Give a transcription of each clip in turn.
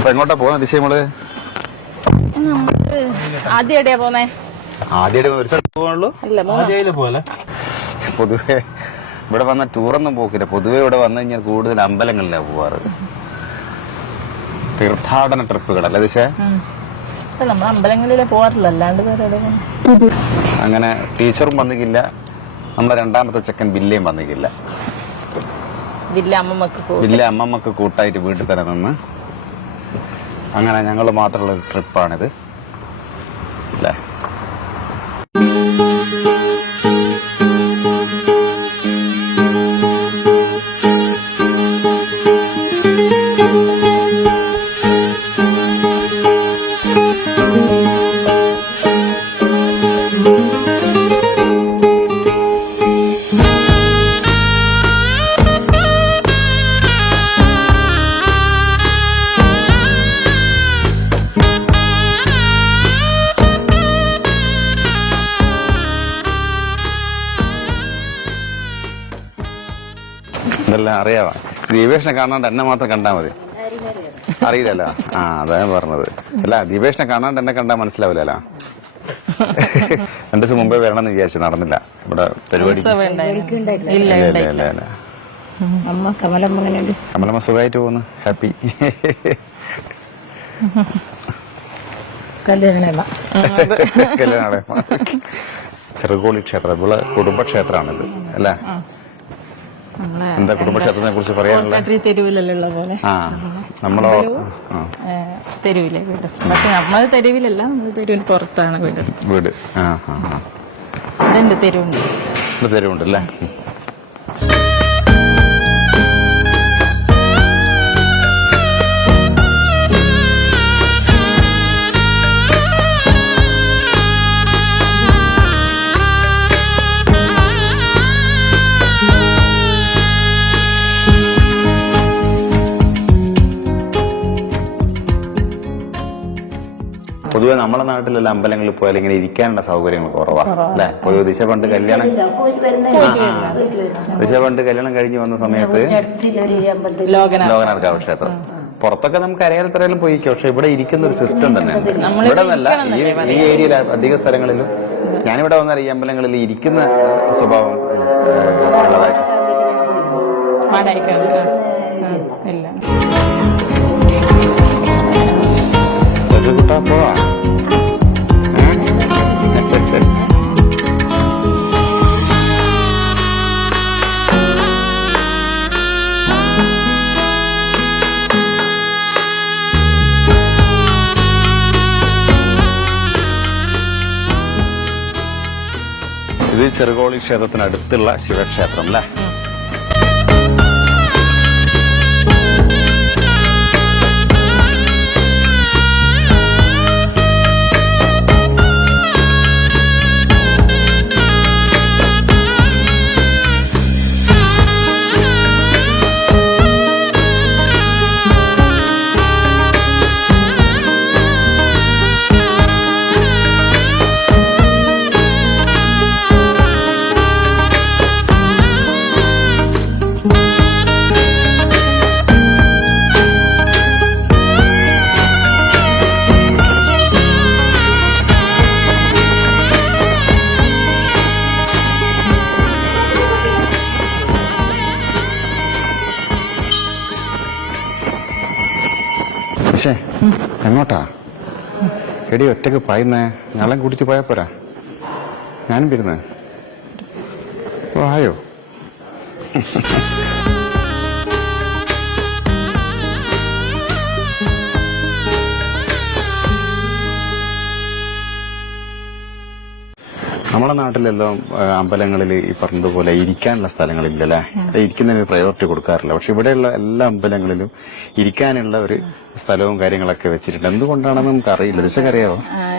അപ്പൊ എങ്ങോട്ടാ പോകുന്ന ദിശ നമ്മള്? ആദ്യം പോന്നേ? ആദ്യമായിട്ട് ഒരു സ്ഥലത്ത് പോകാനുള്ളൂ. പൊതുവെ ഇവിടെ വന്ന ടൂറൊന്നും പോക്കില്ല. പൊതുവെ ഇവിടെ വന്നു കഴിഞ്ഞാൽ കൂടുതൽ അമ്പലങ്ങളിലാണ് പോവാറ്. തീർത്ഥാടന ട്രിപ്പുകളല്ല ദിശ? നമ്മൾ അമ്പലങ്ങളിലെ പോവാറില്ല, അല്ലാണ്ട് അങ്ങനെ ടീച്ചറും വന്നിക്കില്ല, നമ്മുടെ രണ്ടാമത്തെ ചെക്കൻ ബില്ലയും വന്നിക്കില്ല. ബില്ല അമ്മമ്മക്ക് കൂട്ടായിട്ട് വീട്ടിൽ തന്നെ നിന്ന് അങ്ങനെ ഞങ്ങൾ മാത്രമുള്ള ഒരു ട്രിപ്പാണിത് അല്ലേ? ഇതെല്ലാം അറിയാവാ. ദീപേഷിനെ കാണാണ്ട് എന്നെ മാത്രം കണ്ടാ മതി. അറിയില്ലല്ലോ. ആ അതാ പറഞ്ഞത്. അല്ല ദീപേഷിനെ കാണാണ്ട് എന്നെ കണ്ടാ മനസ്സിലാവില്ലല്ലോ. 2 ദിവസം മുമ്പേ വരണം എന്ന് വിചാരിച്ചു, നടന്നില്ല. ഇവിടെ പരിപാടി കമലമ്മ സുഖമായിട്ട് പോകുന്നു, ഹാപ്പി. ചെറുകോളി ക്ഷേത്രം ഇവിടെ കുടുംബക്ഷേത്രമാണിത് അല്ലേ? എന്താ കുടുംബക്ഷേത്രത്തിനെ കുറിച്ച് പറയാനുള്ളത്? തെരുവിലുള്ള പോലെ നമ്മളോ തെരുവിലെ വീട്, പക്ഷെ നമ്മൾ തെരുവിലല്ല, തെരുവിന് പുറത്താണ് വീട്. വീട് തെരുവുണ്ട് അല്ലേ? പൊതുവെ നമ്മുടെ നാട്ടിലുള്ള അമ്പലങ്ങളിൽ പോയാൽ ഇങ്ങനെ ഇരിക്കാനുള്ള സൗകര്യങ്ങൾ കുറവാണ് അല്ലെ? പൊതുവെ ദിശ പണ്ട് കല്യാണം കഴിഞ്ഞ് വന്ന സമയത്ത് ലോകനാർക്കാവ് ക്ഷേത്രം പുറത്തൊക്കെ നമുക്ക് അറിയാത്തരയിലും പോയിക്കാം, പക്ഷെ ഇവിടെ ഇരിക്കുന്ന ഒരു സിസ്റ്റം തന്നെ ഇവിടെ നല്ല ഈ ഏരിയയിൽ അധിക സ്ഥലങ്ങളിലും ഞാനിവിടെ വന്നാൽ ഈ അമ്പലങ്ങളിൽ ഇരിക്കുന്ന സ്വഭാവം ഉള്ളതായിട്ട് കൂട്ടാ പോവാ. ഇത് ചെറുകോളി ക്ഷേത്രത്തിനടുത്തുള്ള ശിവക്ഷേത്രം അല്ലേ? പക്ഷേ എങ്ങോട്ടാ എടി ഒറ്റക്ക് പായുന്നേ? ഞങ്ങളെ കൂട്ടിട്ട് പോയാ പോരാ? ഞാനും വരുന്നേ. ആയോ? നമ്മുടെ നാട്ടിലെല്ലാം അമ്പലങ്ങളിൽ ഈ പറഞ്ഞതുപോലെ ഇരിക്കാനുള്ള സ്ഥലങ്ങളില്ലല്ലേ? ഇരിക്കുന്നതിന് പ്രയോറിറ്റി കൊടുക്കാറില്ല. പക്ഷെ ഇവിടെയുള്ള എല്ലാ അമ്പലങ്ങളിലും ഇരിക്കാനുള്ള ഒരു സ്ഥലവും കാര്യങ്ങളൊക്കെ വെച്ചിട്ടുണ്ട്. എന്തുകൊണ്ടാണെന്ന് നമുക്ക് അറിയില്ല. ദിശക്കറിയാവോ?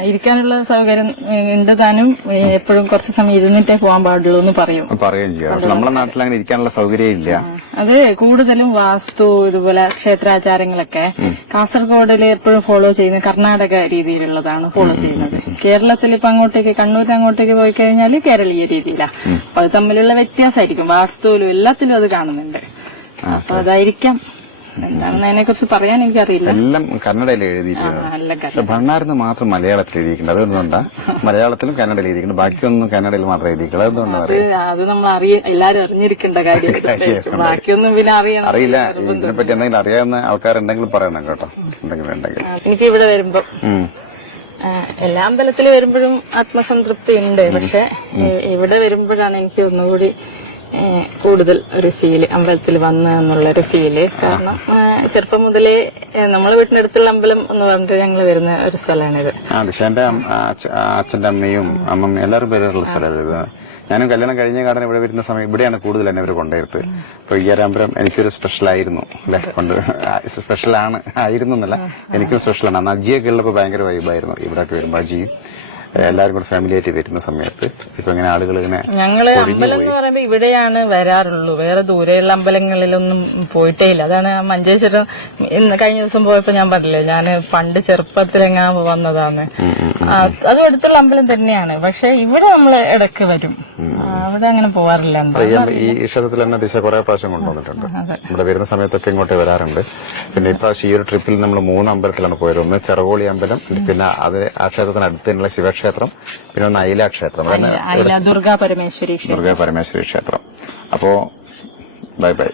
ഇരിക്കാനുള്ള സൗകര്യം ഉണ്ട് താനും. എപ്പോഴും കുറച്ച് സമയം ഇരുന്നിട്ടേ പോകാൻ പാടുള്ളൂ എന്ന് പറയുകയും ചെയ്യാം. പക്ഷെ നമ്മുടെ നാട്ടിൽ അങ്ങനെ ഇരിക്കാനുള്ള സൗകര്യം ഇല്ല. അത് കൂടുതലും വാസ്തു ഇതുപോലെ ക്ഷേത്രാചാരങ്ങളൊക്കെ കാസർഗോഡിൽ എപ്പോഴും ഫോളോ ചെയ്യുന്ന കർണാടക രീതിയിലുള്ളതാണ് ഫോളോ ചെയ്യുന്നത്. കേരളത്തിൽ ഇപ്പൊ അങ്ങോട്ടേക്ക് കണ്ണൂരിന് അങ്ങോട്ടേക്ക് പോയി കഴിഞ്ഞാൽ കേരളീയ രീതിയിലാണ്. അപ്പൊ അത് തമ്മിലുള്ള വ്യത്യാസമായിരിക്കും. വാസ്തുവിലും എല്ലാത്തിലും അത് കാണുന്നുണ്ട്. അപ്പൊ അതായിരിക്കാം എന്താണെന്ന് അതിനെ കുറിച്ച് പറയാൻ എനിക്കറിയില്ല. എല്ലാം കന്നഡയിൽ എഴുതിയിരിക്കുന്നത്. നല്ല പക്ഷെ ഭണ്ണാരെന്ന് മാത്രം മലയാളത്തിൽ എഴുതിയിട്ടുണ്ട്. അതെന്തുകൊണ്ടാ? മലയാളത്തിലും കന്നഡയിൽ എഴുതിയിട്ടുണ്ട്, ബാക്കിയൊന്നും കന്നഡയിൽ മാത്രം എഴുതിയിട്ടുണ്ട്. അതെന്തുകൊണ്ടാണ് അത് നമ്മൾ എല്ലാരും അറിഞ്ഞിരിക്കേണ്ട കാര്യം. ബാക്കിയൊന്നും പിന്നെ അറിയില്ല. ഇതിനെപ്പറ്റി എന്തെങ്കിലും അറിയാവുന്ന ആൾക്കാരുണ്ടെങ്കിലും പറയണം കേട്ടോ, എന്തെങ്കിലും ഉണ്ടെങ്കിൽ. എനിക്ക് ഇവിടെ വരുമ്പോ എല്ലാ അമ്പലത്തിൽ വരുമ്പോഴും ആത്മസംതൃപ്തി ഉണ്ട്. പക്ഷെ ഇവിടെ വരുമ്പോഴാണ് എനിക്ക് ഒന്നുകൂടി കൂടുതൽ ഒരു ഫീല്, അമ്പലത്തിൽ വന്ന് എന്നുള്ളൊരു ഫീല്. കാരണം ചെറുപ്പം മുതലേ നമ്മളെ വീട്ടിന്റെ അടുത്തുള്ള അമ്പലം എന്ന് പറഞ്ഞിട്ട് ഞങ്ങൾ വരുന്ന ഒരു സ്ഥലമാണിത്. ദിശാന്റെ അച്ഛന്റെ അമ്മയും അമ്മമ്മയും എല്ലാവരും പേരുള്ള സ്ഥലമാണ്. ഞാനും കല്യാണം കഴിഞ്ഞ കാരണം ഇവിടെ വരുന്ന സമയം ഇവിടെയാണ് കൂടുതൽ എന്നെ ഇവർ കൊണ്ടുവരുത്ത്. അപ്പൊ ഈ ഒരു അമ്പലം എനിക്കൊരു സ്പെഷ്യലായിരുന്നു അല്ലെ, സ്പെഷ്യലാണ് ആയിരുന്നു എന്നല്ല, എനിക്കൊരു സ്പെഷ്യലാണ്. അന്ന് അജിയൊക്കെ ഉള്ളപ്പോ ഭയങ്കര വൈബായിരുന്നു ഇവിടെയൊക്കെ വരുമ്പോ. അജിയും എല്ലാവരും കൂടെ ഫാമിലി ആയിട്ട് വരുന്ന സമയത്ത്. ഇപ്പൊ ഇങ്ങനെ ആളുകൾ ഇങ്ങനെ ഞങ്ങള് അമ്പലം എന്ന് പറയുമ്പോ ഇവിടെയാണ് വരാറുള്ളൂ, വേറെ ദൂരെയുള്ള അമ്പലങ്ങളിലൊന്നും പോയിട്ടേ ഇല്ല. അതാണ് മഞ്ചേശ്വരം ഇന്ന് കഴിഞ്ഞ ദിവസം പോയപ്പോ ഞാൻ പറഞ്ഞില്ലേ, ഞാൻ പണ്ട് ചെറുപ്പത്തിലെങ്ങാ വന്നതാണ്. അതും അടുത്തുള്ള അമ്പലം തന്നെയാണ്. പക്ഷെ ഇവിടെ നമ്മള് ഇടയ്ക്ക് വരും, അവിടെ അങ്ങനെ പോവാറില്ല. ഈ ക്ഷേത്രത്തിൽ തന്നെ ദിശ കുറെ പ്രാവശ്യം കൊണ്ടുവന്നിട്ടുണ്ട്. ഇവിടെ വരുന്ന സമയത്തൊക്കെ ഇങ്ങോട്ട് വരാറുണ്ട്. പിന്നെ ഇപ്രാവശ്യം ഈ ഒരു ട്രിപ്പിൽ നമ്മൾ 3 അമ്പലത്തിലാണ് പോയത്. ഒന്ന് ചെറുകോളി അമ്പലം, പിന്നെ അത് ആ ക്ഷേത്രത്തിന് അടുത്ത് തന്നെയുള്ള ശിവക്ഷേത്രം, പിന്നെ ഒന്ന് അയില ക്ഷേത്രം, ദുർഗാ പരമേശ്വരി ക്ഷേത്രം. അപ്പോ ബൈ ബൈ.